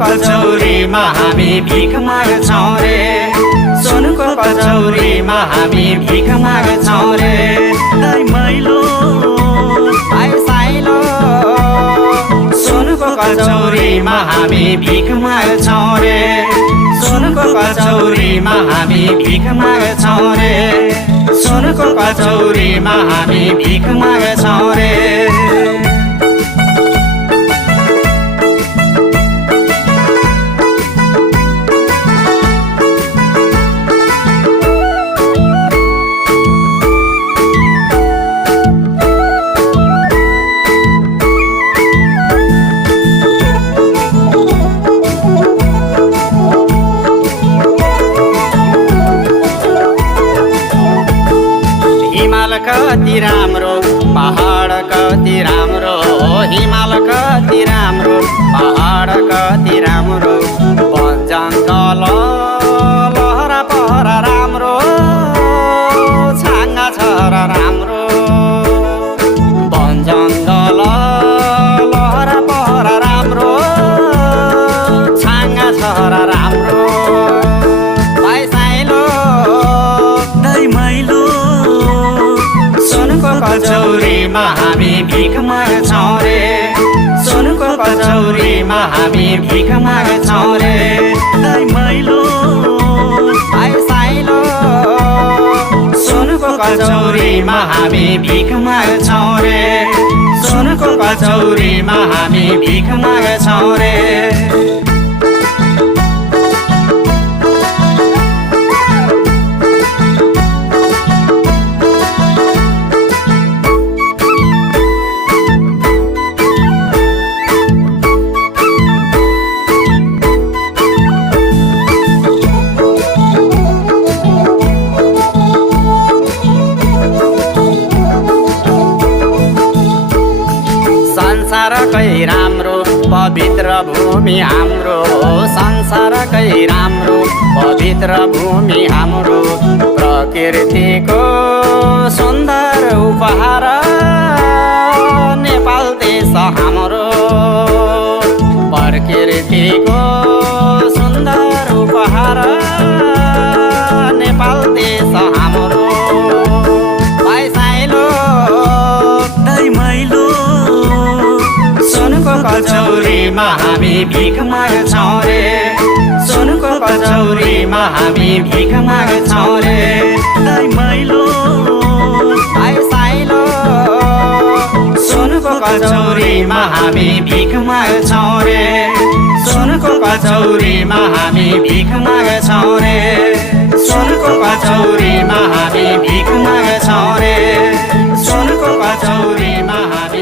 कचौरीमा हामी भिख माग्छौँ रे, सुनको कचौरीमा हामी भिख माग्छौँ रे। दाइ माइलो भाइ साइलो, सुनको कचौरीमा हामी भिख माग्छौँ रे, सुनको कचौरीमा हामी भिख माग्छौँ रे, सुनको कचौरीमा हामी भिख माग्छौँ रे। हिमाल कति राम्रो, पहाड कति राम्रो, हिमाल कति राम्रो, पहाड कति राम्रो, वन जङ्गल लहरा पहरा राम्रो, छाङ्गा छरा राम्रो, वन जङ्गल लहरा पहरा राम्रो, छाङ्गा छरा राम्रो। भाइ साइलो दाइ माइलो, सुनको कचौरीमा हामी भिख माग्छौँ रे, सुनको कचौरीमा हामी भिख माग्छौँ रे। दाइ माइलो भाइ साइलो, सुनको कचौरीमा हामी भिख माग्छौँ रे, सुनको कचौरीमा हामी भिख माग्छौँ रे। संसारकै राम्रो पवित्र भूमि हाम्रो, संसारकै राम्रो पवित्र भूमि हाम्रो, प्रकृतिको सुन्दर उपहार नेपाल देश हाम्रो, प्रकृतिको सुन्दर उपहार नेपाल देश हाम्रो। भाइ साइलो दाइ माइलो, सुनको कचौरीमा हामी भिख माग्छौँ रे, सुनको कचौरीमा हामी भिख माग्छौँ रे। दाइ माइलो भाइ साइलो, सुनको कचौरीमा हामी भिख माग्छौँ रे, सुनको कचौरीमा हामी भिख माग्छौँ रे, सुनको कचौरीमा हामी भिख माग्छौँ रे, सुनको कचौरीमा हामी